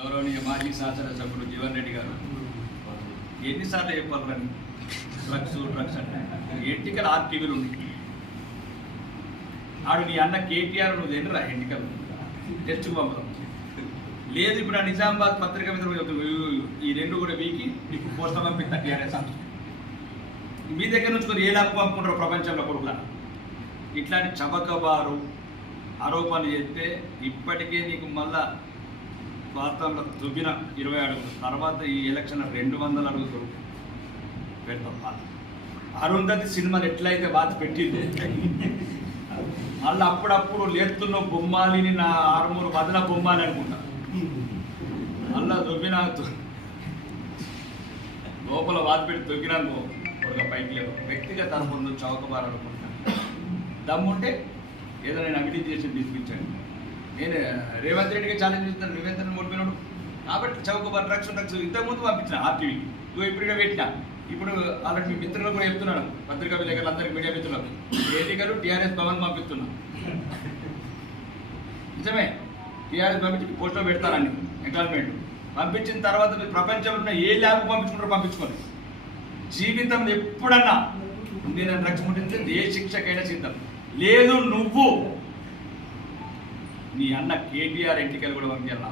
గౌరవనీయ మాజీ శాసనసభ్యుడు జీవన్ రెడ్డి గారు ఎన్నిసార్లు చెప్పాలని డ్రగ్స్ అంటే ఎంటికలు ఆర్టీవీలు ఉన్నాయి. ఆడు నీ అన్న కేటీఆర్ నువ్వు తినరా ఎంటికలు తెచ్చుకు పంపుతాం లేదు. ఇప్పుడు ఆ నిజామాబాద్ పత్రిక మీద ఈ రెండు కూడా వీకి నీకు పోస్టర్ పంపిస్తా టీఆర్ఎస్ మీ దగ్గర నుంచి కొన్ని ఏ లాభం పంపుకుంటారు ప్రపంచంలో కొడుకులా. ఇట్లాంటి చబకబారు ఆరోపణలు చేస్తే ఇప్పటికే నీకు మళ్ళా వార్తల్లో దుబ్బిన 20 అడుగులు తర్వాత ఈ ఎలక్షన్ 200 అడుగులు పెడతాం. అరుంధతి సినిమాలు ఎట్లయితే బాధ పెట్టింది మళ్ళీ అప్పుడప్పుడు లేస్తున్న బొమ్మాలిని నా ఆరుమూరు బదల బొమ్మాలి అనుకుంటా మళ్ళా దొబ్బిన లోపల బాధ పెట్టి దొబ్బినాను ఒక పైకి లేదు. వ్యక్తిగత అనుకుంటు చౌకబారు అనుకుంటున్నాను. దమ్ముంటే ఏదో నేను అవినీతి చేసి తీసుకొచ్చాను. నేను రేవంత్ రెడ్డికి ఛాలెంజ్ చేస్తాను, రేవంత్ ఓడిపోయినాడు కాబట్టి చౌకబారు డ్రగ్స్ ఇంతకుముందు పంపించిన ఆర్టీవీ నువ్వు ఇప్పుడు పెట్టినా. ఇప్పుడు అలాంటి మీ మిత్రులకు కూడా చెప్తున్నాను, పత్రికా విలేకరులు అందరికీ, మీడియా మిత్రులకు, ఏదికలు టీఆర్ఎస్ భవన్ పంపిస్తున్నా. నిజమే, టీఆర్ఎస్ పంపించి పోస్టులో పెడతానండి ఎంకరేజ్మెంట్. పంపించిన తర్వాత మీరు ప్రపంచంలో ఏ ల్యాబ్ పంపించుకుంటారో పంపించుకోండి. జీవితం ఎప్పుడన్నా నేను డ్రగ్స్ ముట్టింది ఏ శిక్షకైనా సిద్ధం లేదు. నువ్వు నీ అన్న కేటీఆర్ ఎంటికలు కూడా పంపించాలి.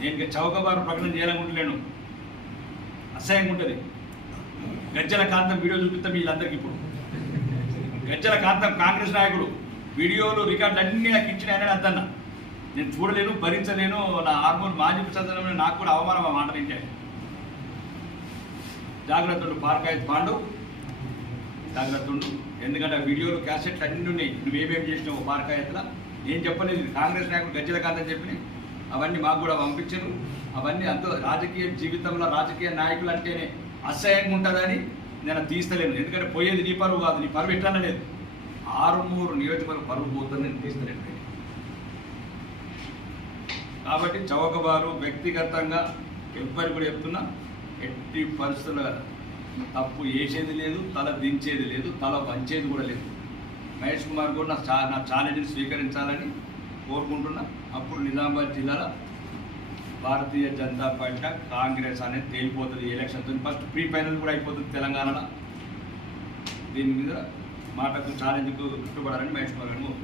నేను చౌకబారు ప్రకటన చేయాలనుకుంటలేను, అసహ్యంగా ఉంటుంది. గజ్జల కాంతం వీడియో చూపిస్తాం వీళ్ళందరికీ. ఇప్పుడు గజ్జల కాంతం కాంగ్రెస్ నాయకుడు వీడియోలు రికార్డులు అన్నీ నాకు ఇచ్చిన ఆయన అద్దన్న నేను చూడలేను, భరించలేను. నా హార్మోన్ మాజీ ప్రసాదంలో నాకు కూడా అవమానం ఆ మాట నింటాయి. జాగ్రత్తలు పార్కాయ పాండు, జాగ్రత్తలు. ఎందుకంటే ఆ వీడియోలు క్యాసెట్లు అన్నీ ఉన్నాయి. నువ్వేమేమి చేసినావు పార్కాయతలా నేను చెప్పలేదు. కాంగ్రెస్ నాయకుడు గజ్జల కాంతం చెప్పినాయి, అవన్నీ మాకు కూడా పంపించారు. అవన్నీ అంత రాజకీయ జీవితంలో రాజకీయ నాయకులు అంటేనే అసహ్యంగా ఉంటుందని నేను తీస్తలేను. ఎందుకంటే పోయేది నీ పరువు కాదు, నీ పరువు ఎట్లా లేదు. 6 నియోజకవర్గ పరువు పోతుంది, నేను తీస్తలేను. కాబట్టి చౌకబారు వ్యక్తిగతంగా ఎవ్వరు కూడా చెప్తున్నా, ఎట్టి పరిస్థితుల తప్పు వేసేది లేదు, తల దించేది లేదు, తల వంచేది కూడా లేదు. మహేష్ కుమార్ కూడా నా ఛాలెంజ్ని స్వీకరించాలని కోరుకుంటున్నా. అప్పుడు నిజామాబాద్ జిల్లాలో భారతీయ జనతా పార్టీ కాంగ్రెస్ అనేది తేలిపోతుంది ఎలక్షన్తో. ఫస్ట్ ప్రీ ఫైనల్ కూడా అయిపోతుంది తెలంగాణలో. దీని మీద మాటకు ఛాలెంజ్కు కట్టుబడాలని మహేష్ కుమార్ గారు